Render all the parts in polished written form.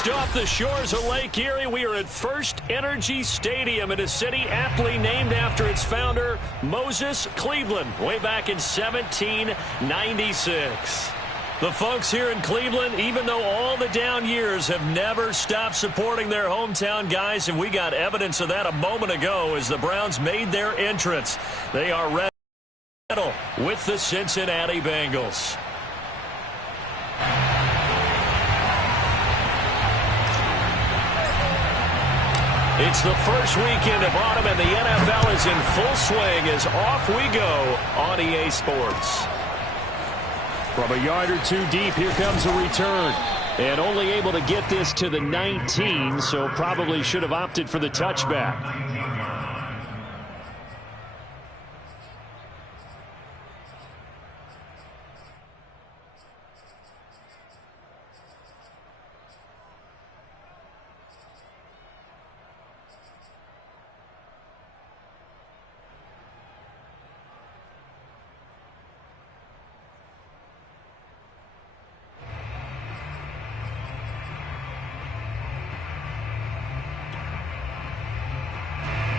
Just off the shores of Lake Erie, we are at First Energy Stadium in a city aptly named after its founder, Moses Cleveland, way back in 1796. The folks here in Cleveland, even though all the down years, have never stopped supporting their hometown guys, and we got evidence of that a moment ago as the Browns made their entrance. They are ready with the Cincinnati Bengals. It's the first weekend of autumn, and the NFL is in full swing as off we go on EA Sports. From a yard or two deep, here comes a return. And only able to get this to the 19, so probably should have opted for the touchback.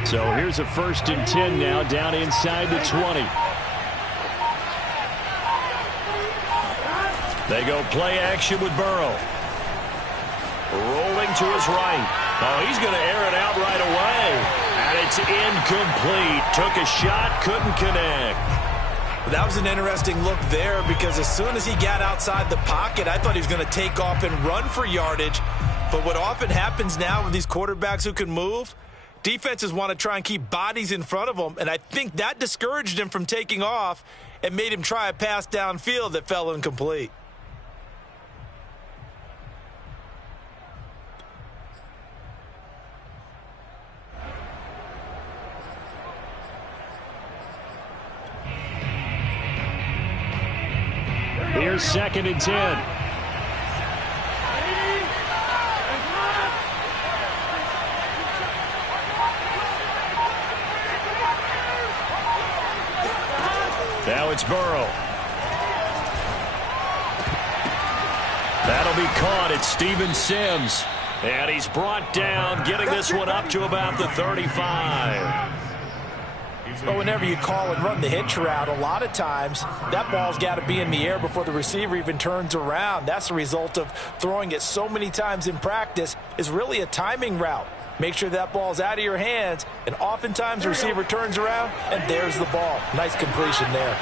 So here's a 1st and 10 now, down inside the 20. They go play action with Burrow. Rolling to his right. Oh, he's going to air it out right away. And it's incomplete. Took a shot, couldn't connect. That was an interesting look there because as soon as he got outside the pocket, I thought he was going to take off and run for yardage. But what often happens now with these quarterbacks who can move, defenses want to try and keep bodies in front of them, and I think that discouraged him from taking off and made him try a pass downfield that fell incomplete. Here's 2nd and 10. Now it's Burrow. That'll be caught. It's Steven Sims. And he's brought down, getting this one up to about the 35. But whenever you call and run the hitch route, a lot of times that ball's got to be in the air before the receiver even turns around. That's the result of throwing it so many times in practice. Is really a timing route. Make sure that ball's out of your hands, and oftentimes the receiver turns around, and there's the ball. Nice completion there.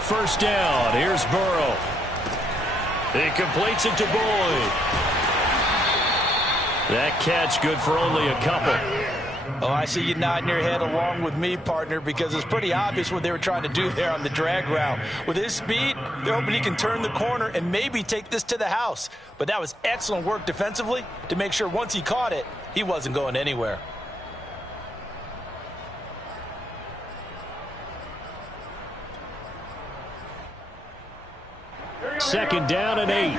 First down. Here's Burrow. He completes it to Boyd. That catch good for only a couple. Oh, I see you nodding your head along with me, partner, because it's pretty obvious what they were trying to do there on the drag route. With his speed, they're hoping he can turn the corner and maybe take this to the house. But that was excellent work defensively to make sure once he caught it, he wasn't going anywhere. Second down and 8.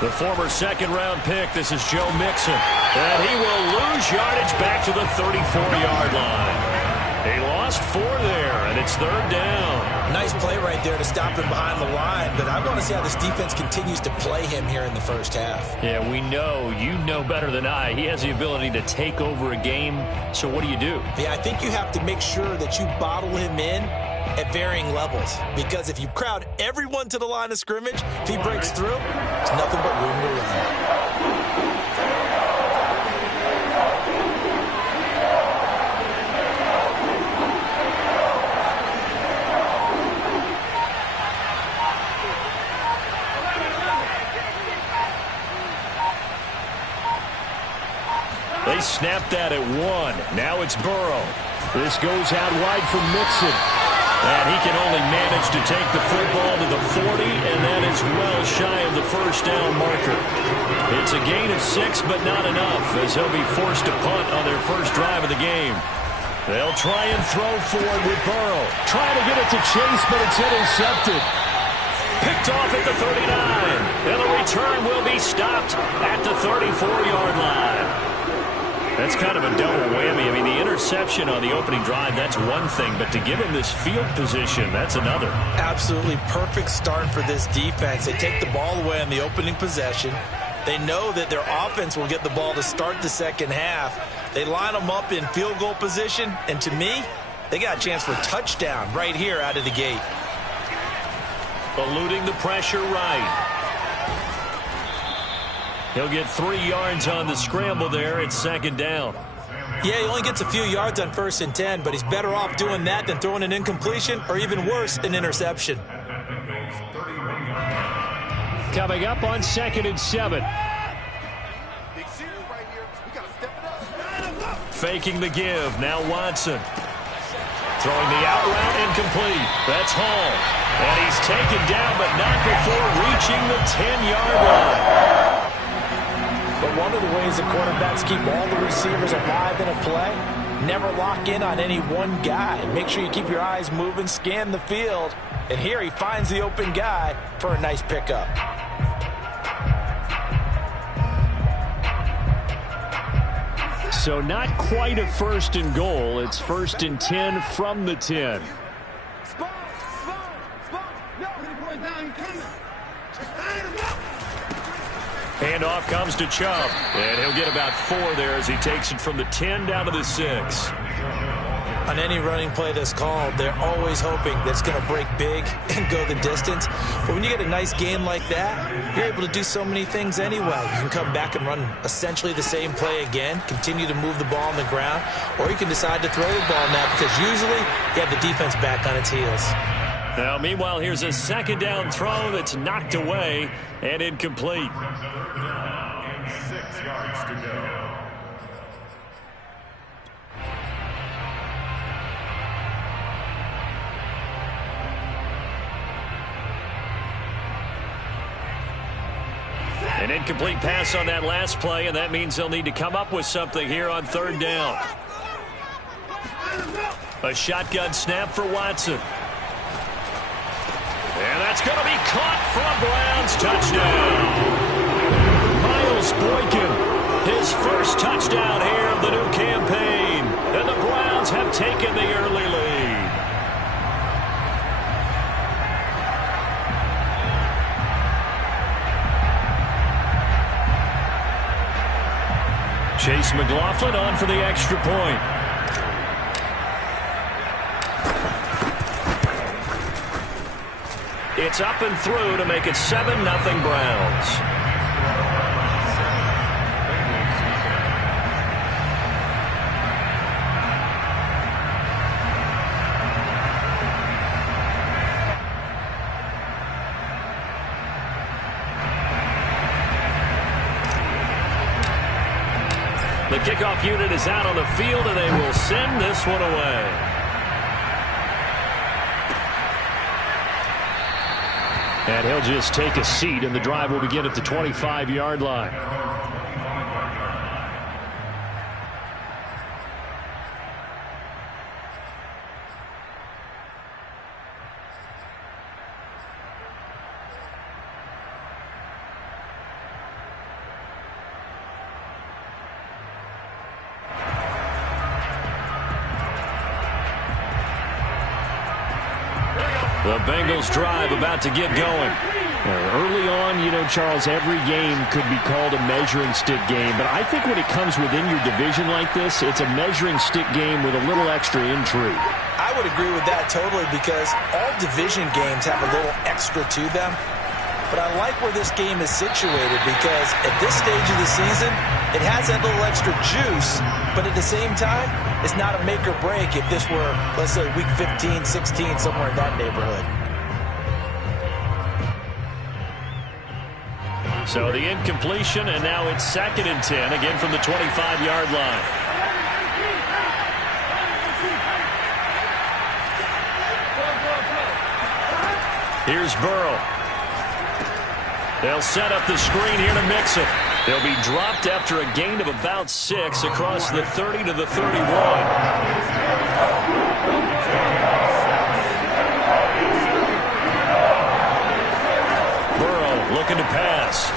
The former 2nd-round pick, this is Joe Mixon. And he will lose yardage back to the 34-yard line. He lost 4 there, and it's 3rd down. Nice play right there to stop him behind the line, but I want to see how this defense continues to play him here in the first half. Yeah, we know, you know better than I, he has the ability to take over a game. So what do you do? Yeah, I think you have to make sure that you bottle him in at varying levels, because if you crowd everyone to the line of scrimmage, if he breaks through, there's nothing but room to run. They snapped that at 1. Now it's Burrow. This goes out wide for Mixon. And he can only manage to take the football to the 40, and that is well shy of the first down marker. It's a gain of 6, but not enough, as he'll be forced to punt on their first drive of the game. They'll try and throw forward with Burrow. Trying to get it to Chase, but it's intercepted. Picked off at the 39. And the return will be stopped at the 34-yard line. That's kind of a double whammy. I mean, the interception on the opening drive, that's one thing. But to give him this field position, that's another. Absolutely perfect start for this defense. They take the ball away on the opening possession. They know that their offense will get the ball to start the second half. They line them up in field goal position. And to me, they got a chance for a touchdown right here out of the gate. Eluding the pressure right. He'll get 3 yards on the scramble there at second down. Yeah, he only gets a few yards on 1st and 10, but he's better off doing that than throwing an incompletion or even worse, an interception. Coming up on 2nd and 7. Faking the give. Now Watson. Throwing the out route incomplete. That's Hall. And he's taken down, but not before reaching the 10-yard line. But one of the ways the quarterbacks keep all the receivers alive in a play, never lock in on any one guy. Make sure you keep your eyes moving, scan the field. And here he finds the open guy for a nice pickup. So not quite a 1st and goal. It's 1st and 10 from the 10. Handoff comes to Chubb, and he'll get about 4 there as he takes it from the 10 down to the 6. On any running play that's called, they're always hoping that it's going to break big and go the distance. But when you get a nice game like that, you're able to do so many things anyway. You can come back and run essentially the same play again, continue to move the ball on the ground, or you can decide to throw the ball now because usually you have the defense back on its heels. Now, meanwhile, here's a 2nd down throw that's knocked away and incomplete. 6 yards to go. An incomplete pass on that last play, and that means they'll need to come up with something here on 3rd down. A shotgun snap for Watson. And that's going to be caught for a Browns touchdown. Miles Boykin, his first touchdown here of the new campaign. And the Browns have taken the early lead. Chase McLaughlin on for the extra point. It's up and through to make it 7-0 Browns. The kickoff unit is out on the field, and they will send this one away. And he'll just take a seat, and the drive will begin at the 25-yard line. The Bengals drive about to get going. Early on, you know, Charles, every game could be called a measuring stick game. But I think when it comes within your division like this, it's a measuring stick game with a little extra intrigue. I would agree with that totally because all division games have a little extra to them. But I like where this game is situated because at this stage of the season, it has that little extra juice. But at the same time, it's not a make or break if this were, let's say, week 15, 16, somewhere in that neighborhood. So the incompletion, and now it's 2nd and 10, again from the 25-yard line. Here's Burrow. They'll set up the screen here to mix it. They'll be dropped after a gain of about 6 across the 30 to the 31. looking to pass.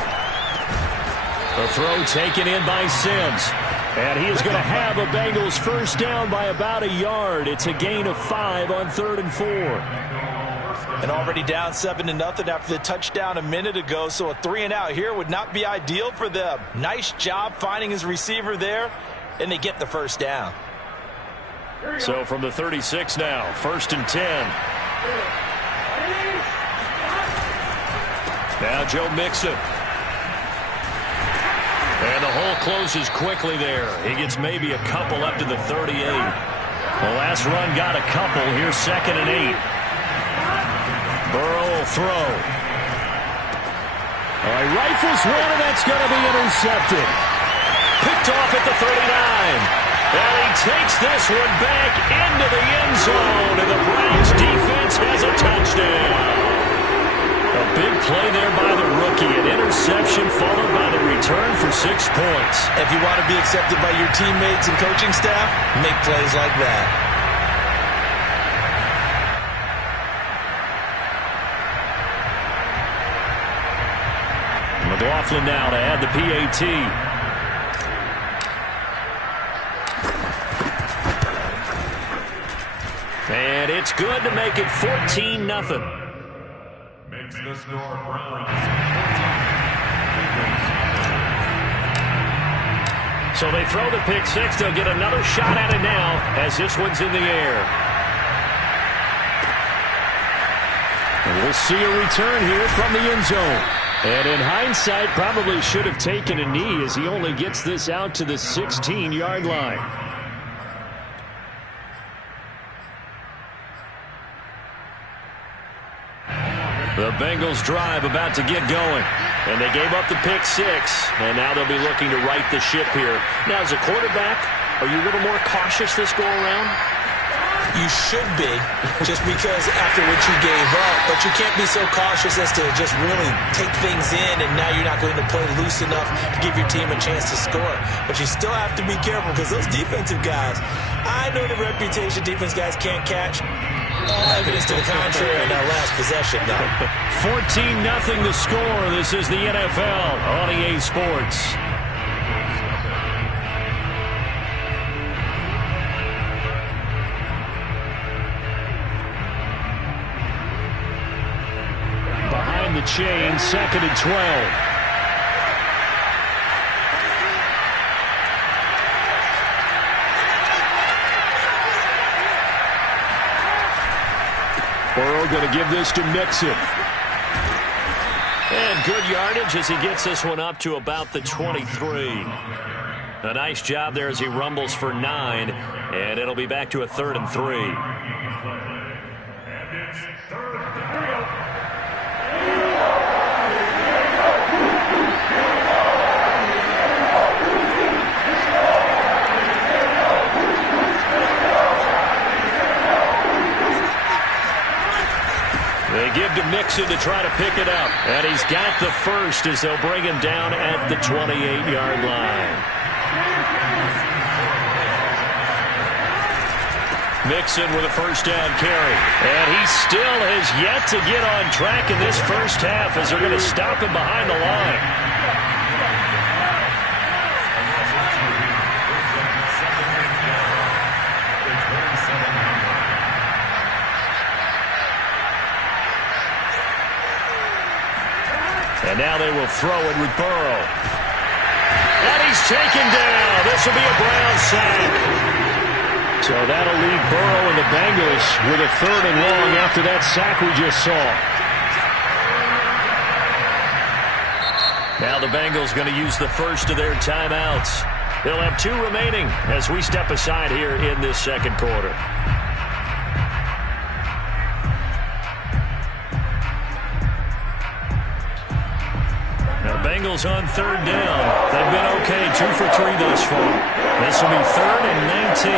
The throw taken in by Sims. And he is going to have a Bengals first down by about a yard. It's a gain of 5 on 3rd and 4. And already down 7-0 after the touchdown a minute ago, so a 3-and-out here would not be ideal for them. Nice job finding his receiver there, and they get the first down. So from the 36 now, 1st and 10. Now Joe Mixon. And the hole closes quickly there. He gets maybe a couple up to the 38. The last run got a couple. Here's 2nd and 8. Burrow will throw. All right, rifles one, and that's going to be intercepted. Picked off at the 39. And he takes this one back into the end zone, and the Browns defense has a touchdown. A big play there by the rookie. An interception followed by the return for 6 points. If you want to be accepted by your teammates and coaching staff, make plays like that. McLaughlin now to add the PAT. And it's good to make it 14-0. Makes the score Browns 14. So they throw the pick six. They'll get another shot at it now as this one's in the air. And we'll see a return here from the end zone. And in hindsight, probably should have taken a knee as he only gets this out to the 16-yard line. The Bengals drive about to get going. And they gave up the pick six. And now they'll be looking to right the ship here. Now, as a quarterback, are you a little more cautious this go-around? You should be, just because after what you gave up. But you can't be so cautious as to just really take things in, and now you're not going to play loose enough to give your team a chance to score. But you still have to be careful, because those defensive guys, I know the reputation defense guys can't catch. All evidence to the contrary on that last possession, though. 14-0 the score. This is the NFL on EA Sports. Behind the chain, 2nd and 12. Burrow going to give this to Mixon. And good yardage as he gets this one up to about the 23. A nice job there as he rumbles for 9. And it'll be back to a 3rd and 3. And it's 3rd and 3. They give to Mixon to try to pick it up. And he's got the first as they'll bring him down at the 28-yard line. Mixon with a first down carry. And he still has yet to get on track in this first half as they're going to stop him behind the line. And now they will throw it with Burrow. And he's taken down. This will be a Brown sack. So that'll leave Burrow and the Bengals with a 3rd and long after that sack we just saw. Now the Bengals going to use the first of their timeouts. They'll have 2 remaining as we step aside here in this second quarter. Bengals on 3rd down. They've been okay, 2 for 3 thus far. This will be 3rd and 19.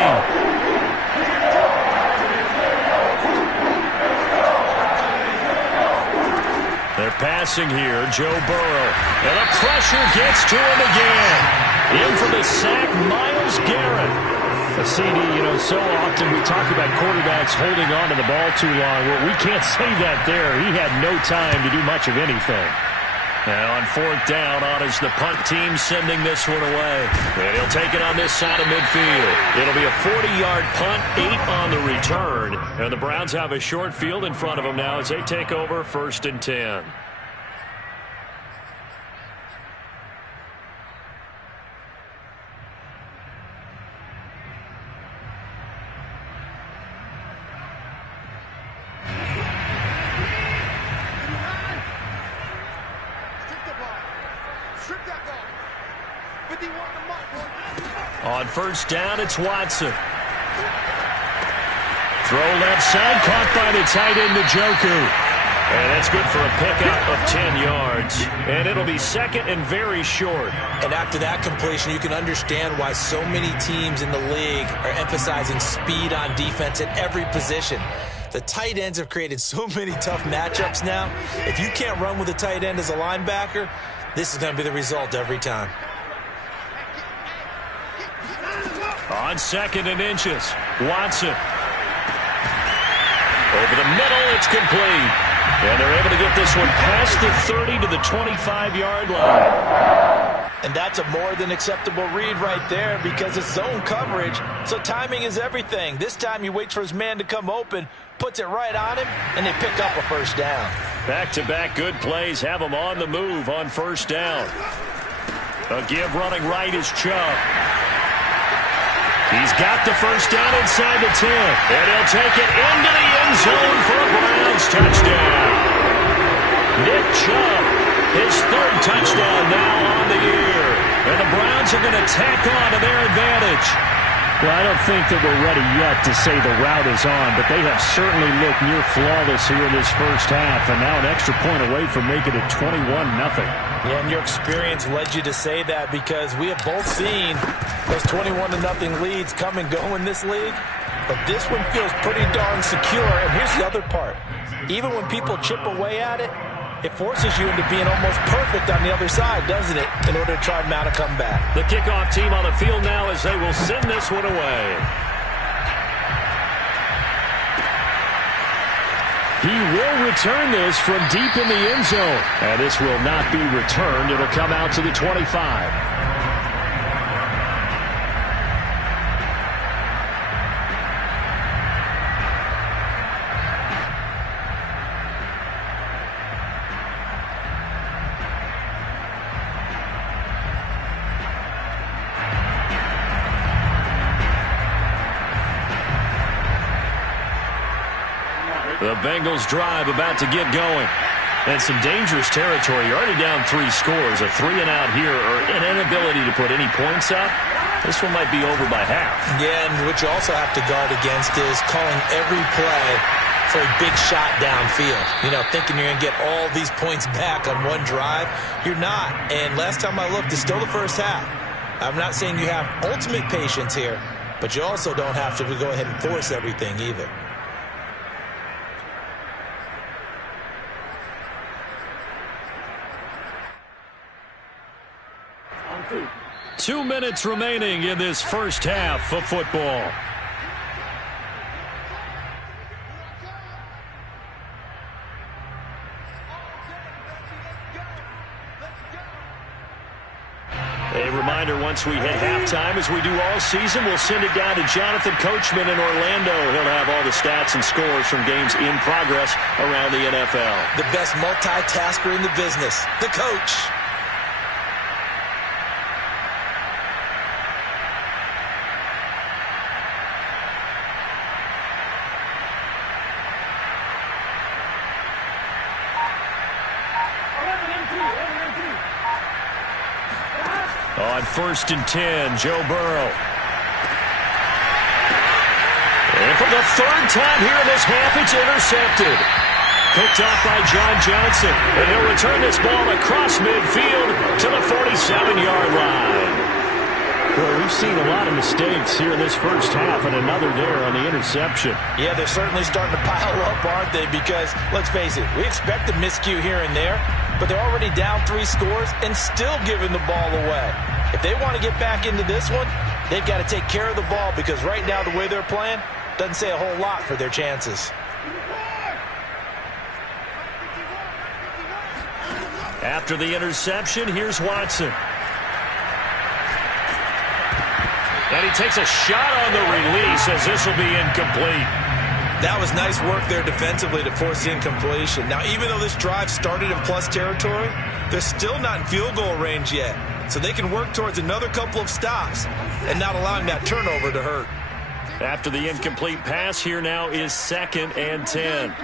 They're passing here, Joe Burrow. And the pressure gets to him again. In for the sack, Myles Garrett. CD, so often we talk about quarterbacks holding on to the ball too long. Well, we can't say that there. He had no time to do much of anything. Now on fourth down, on is the punt team sending this one away. And he'll take it on this side of midfield. It'll be a 40-yard punt, 8 on the return. And the Browns have a short field in front of them now as they take over 1st and 10. On first down, it's Watson. Throw left side, caught by the tight end, Njoku. And that's good for a pickup of 10 yards. And it'll be 2nd and very short. And after that completion, you can understand why so many teams in the league are emphasizing speed on defense at every position. The tight ends have created so many tough matchups now. If you can't run with a tight end as a linebacker, this is going to be the result every time. On 2nd and inches, Watson. Over the middle, it's complete. And they're able to get this one past the 30 to the 25-yard line. And that's a more than acceptable read right there because it's zone coverage, so timing is everything. This time he waits for his man to come open, puts it right on him, and they pick up a first down. Back-to-back good plays have him on the move on first down. A give running right is Chubb. He's got the first down inside the 10. And he'll take it into the end zone for a Browns touchdown. Nick Chubb, his 3rd touchdown now on the year. And the Browns are going to tack on to their advantage. Well, I don't think that we're ready yet to say the route is on, but they have certainly looked near flawless here in this first half, and now an extra point away from making it 21-0. Yeah, and your experience led you to say that because we have both seen those 21-0 leads come and go in this league, but this one feels pretty darn secure. And here's the other part. Even when people chip away at it, it forces you into being almost perfect on the other side, doesn't it, in order to try and mount a comeback. The kickoff team on the field now as they will send this one away. He will return this from deep in the end zone. And this will not be returned. It'll come out to the 25. The Bengals drive about to get going. And some dangerous territory. You're already down 3 scores. A 3-and-out here or an inability to put any points up. This one might be over by half. Yeah, and what you also have to guard against is calling every play for a big shot downfield. You know, thinking you're going to get all these points back on one drive. You're not. And last time I looked, it's still the first half. I'm not saying you have ultimate patience here, but you also don't have to go ahead and force everything either. 2 minutes remaining in this first half of football. A reminder, once we hit halftime, as we do all season, we'll send it down to Jonathan Coachman in Orlando. He'll have all the stats and scores from games in progress around the NFL. The best multitasker in the business, the coach. On 1st and 10, Joe Burrow. And for the 3rd time here in this half, it's intercepted. Picked off by John Johnson. And he'll return this ball across midfield to the 47-yard line. Well, we've seen a lot of mistakes here in this first half, and another there on the interception. Yeah, they're certainly starting to pile up, aren't they? Because, let's face it, we expect a miscue here and there, but they're already down 3 scores and still giving the ball away. If they want to get back into this one, they've got to take care of the ball because right now the way they're playing doesn't say a whole lot for their chances. After the interception, here's Watson. And he takes a shot on the release as this will be incomplete. That was nice work there defensively to force the incompletion. Now, even though this drive started in plus territory, they're still not in field goal range yet. So they can work towards another couple of stops and not allowing that turnover to hurt. After the incomplete pass, here now is 2nd and 10.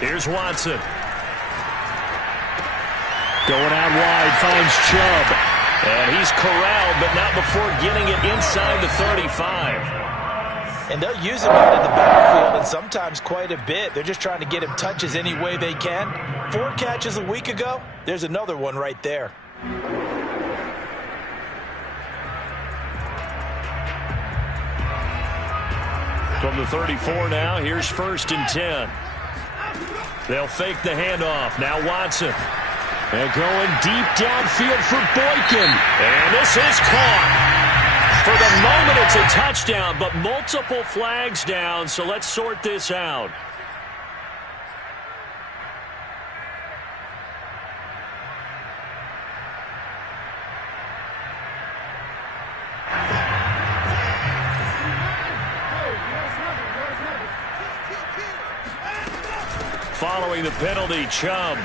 Here's Watson. Going out wide, finds Chubb. And he's corralled, but not before getting it inside the 35. And they'll use him out in the backfield, and sometimes quite a bit. They're just trying to get him touches any way they can. 4 catches a week ago. There's another one right there. From the 34 now, here's 1st and 10. They'll fake the handoff. Now Watson. And going deep downfield for Boykin. And this is caught. For the moment, it's a touchdown, but multiple flags down, so let's sort this out. Following the penalty, Chubb.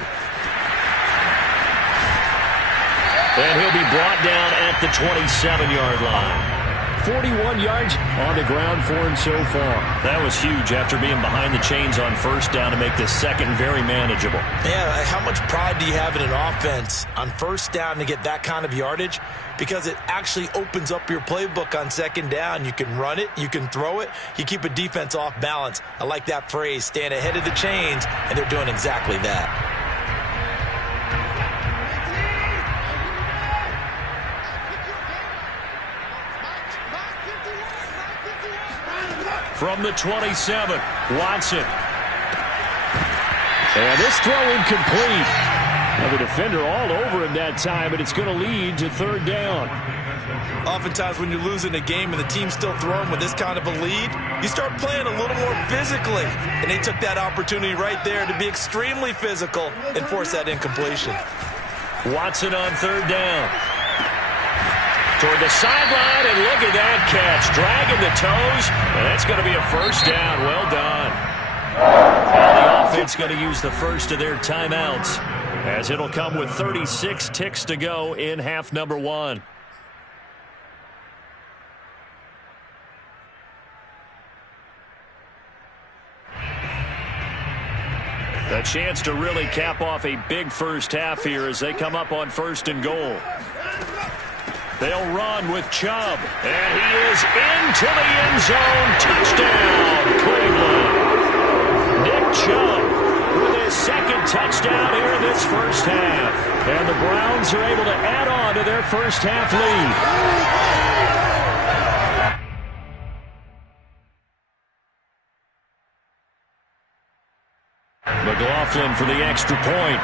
And he'll be brought down at the 27-yard line. 41 yards on the ground for him so far. That was huge after being behind the chains on 1st down to make this second very manageable. Yeah, how much pride do you have in an offense on 1st down to get that kind of yardage? Because it actually opens up your playbook on 2nd down. You can run it, you can throw it, you keep a defense off balance. I like that phrase, stand ahead of the chains, and they're doing exactly that. From the 27, Watson. And this throw incomplete. Now the defender all over him that time, but it's going to lead to 3rd down. Oftentimes when you're losing a game and the team's still throwing with this kind of a lead, you start playing a little more physically. And they took that opportunity right there to be extremely physical and force that incompletion. Watson on 3rd down. Toward the sideline, and look at that catch. Dragging the toes, and that's going to be a 1st down. Well done. Now the offense going to use the first of their timeouts, as it'll come with 36 ticks to go in half number 1. A chance to really cap off a big first half here as they come up on 1st and goal. They'll run with Chubb, and he is into the end zone. Touchdown, Cleveland. Nick Chubb with his 2nd touchdown here in this first half. And the Browns are able to add on to their first half lead. McLaughlin for the extra point.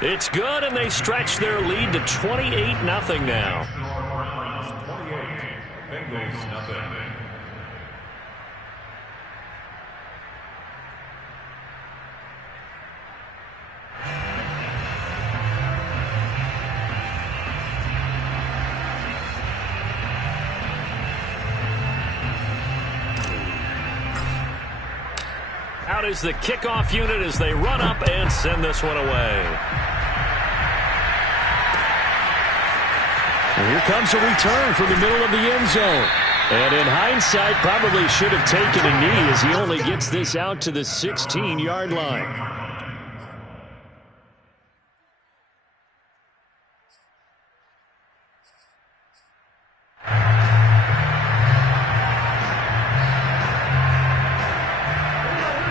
It's good, and they stretch their lead to 28-0 now. Out is the kickoff unit as they run up and send this one away. And here comes a return from the middle of the end zone. And in hindsight, probably should have taken a knee as he only gets this out to the 16-yard line.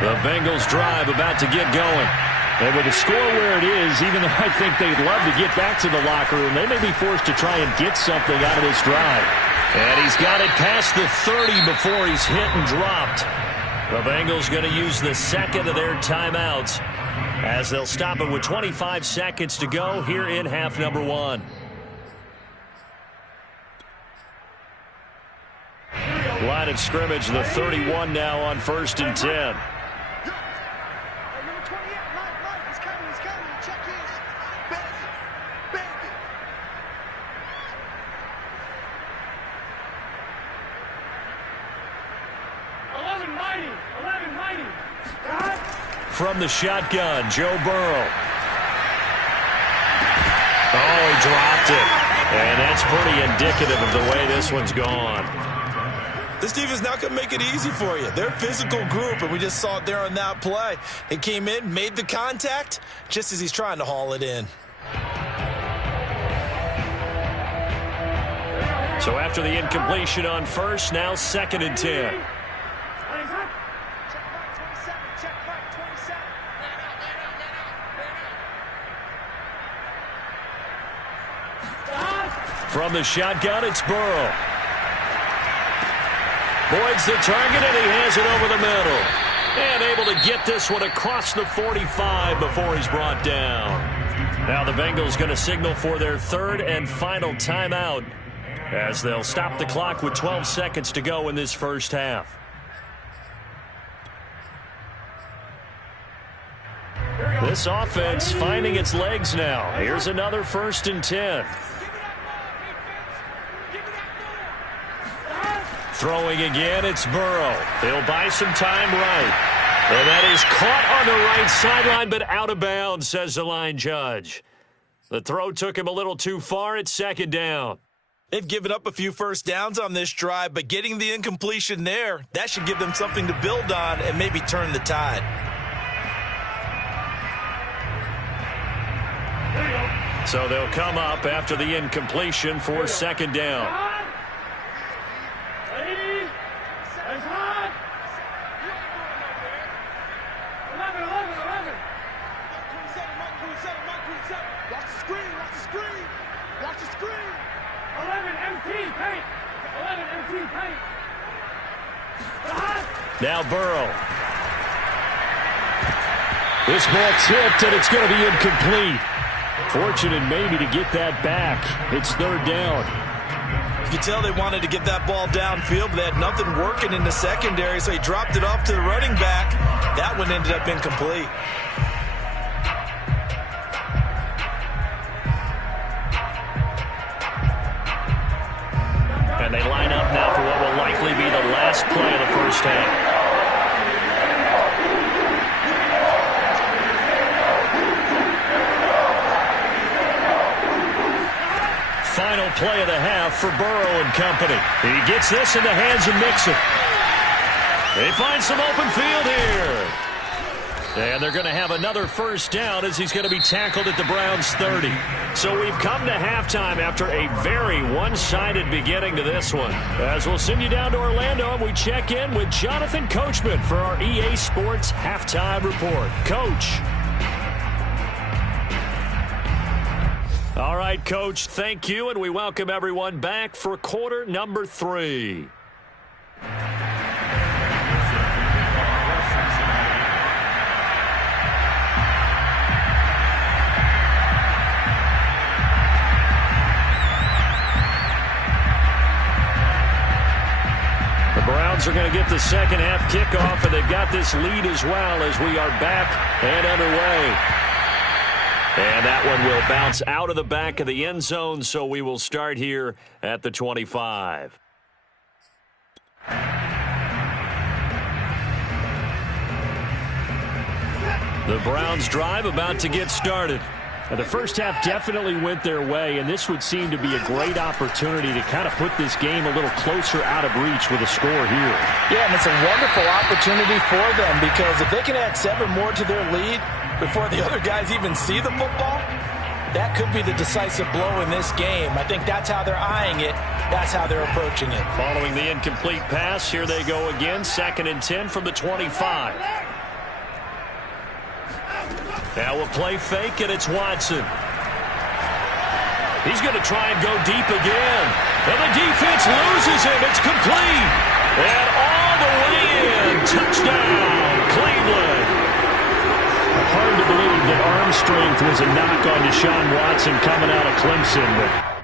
The Bengals drive about to get going. And with the score where it is, even though I think they'd love to get back to the locker room, they may be forced to try and get something out of this drive. And he's got it past the 30 before he's hit and dropped. The Bengals going to use the 2nd of their timeouts as they'll stop it with 25 seconds to go here in half number 1. line of scrimmage, the 31 now on 1st and 10. From the shotgun, Joe Burrow. Oh, he dropped it. And that's pretty indicative of the way this one's gone. This defense is not going to make it easy for you. They're a physical group, and we just saw it there on that play. He came in, made the contact, just as he's trying to haul it in. So after the incompletion on 1st, now 2nd and 10. From the shotgun, it's Burrow. Boyd's the target, and he has it over the middle. And able to get this one across the 45 before he's brought down. Now the Bengals going to signal for their 3rd and final timeout as they'll stop the clock with 12 seconds to go in this first half. This offense finding its legs now. Here's another 1st and 10. Throwing again, it's Burrow. He'll buy some time right. And that is caught on the right sideline, but out of bounds, says the line judge. The throw took him a little too far. It's 2nd down. They've given up a few first downs on this drive, but getting the incompletion there, that should give them something to build on and maybe turn the tide. So they'll come up after the incompletion for 2nd down. Now Burrow. This ball tipped, and it's going to be incomplete. Fortunate maybe to get that back. It's 3rd down. You can tell they wanted to get that ball downfield, but they had nothing working in the secondary, so he dropped it off to the running back. That one ended up incomplete. And they line up now for what will likely be the last play of the first half. Final play of the half for Burrow and company. He gets this in the hands of Mixon. They find some open field here. And they're going to have another 1st down as he's going to be tackled at the Browns' 30. So we've come to halftime after a very one-sided beginning to this one. As we'll send you down to Orlando, and we check in with Jonathan Coachman for our EA Sports Halftime Report. Coach. All right, Coach, thank you, and we welcome everyone back for quarter number 3. The Browns are going to get the second half kickoff, and they've got this lead as well as we are back and underway. And that one will bounce out of the back of the end zone, so we will start here at the 25. The Browns drive about to get started. The first half definitely went their way, and this would seem to be a great opportunity to kind of put this game a little closer out of reach with a score here. Yeah, and it's a wonderful opportunity for them because if they can add 7 more to their lead before the other guys even see the football, that could be the decisive blow in this game. I think that's how they're eyeing it. That's how they're approaching it. Following the incomplete pass, here they go again, 2nd and 10 from the 25. Now we'll play fake, and it's Watson. He's going to try and go deep again. And the defense loses him. It's complete. And all the way in. Touchdown, Cleveland. Hard to believe that arm strength was a knock on Deshaun Watson coming out of Clemson, but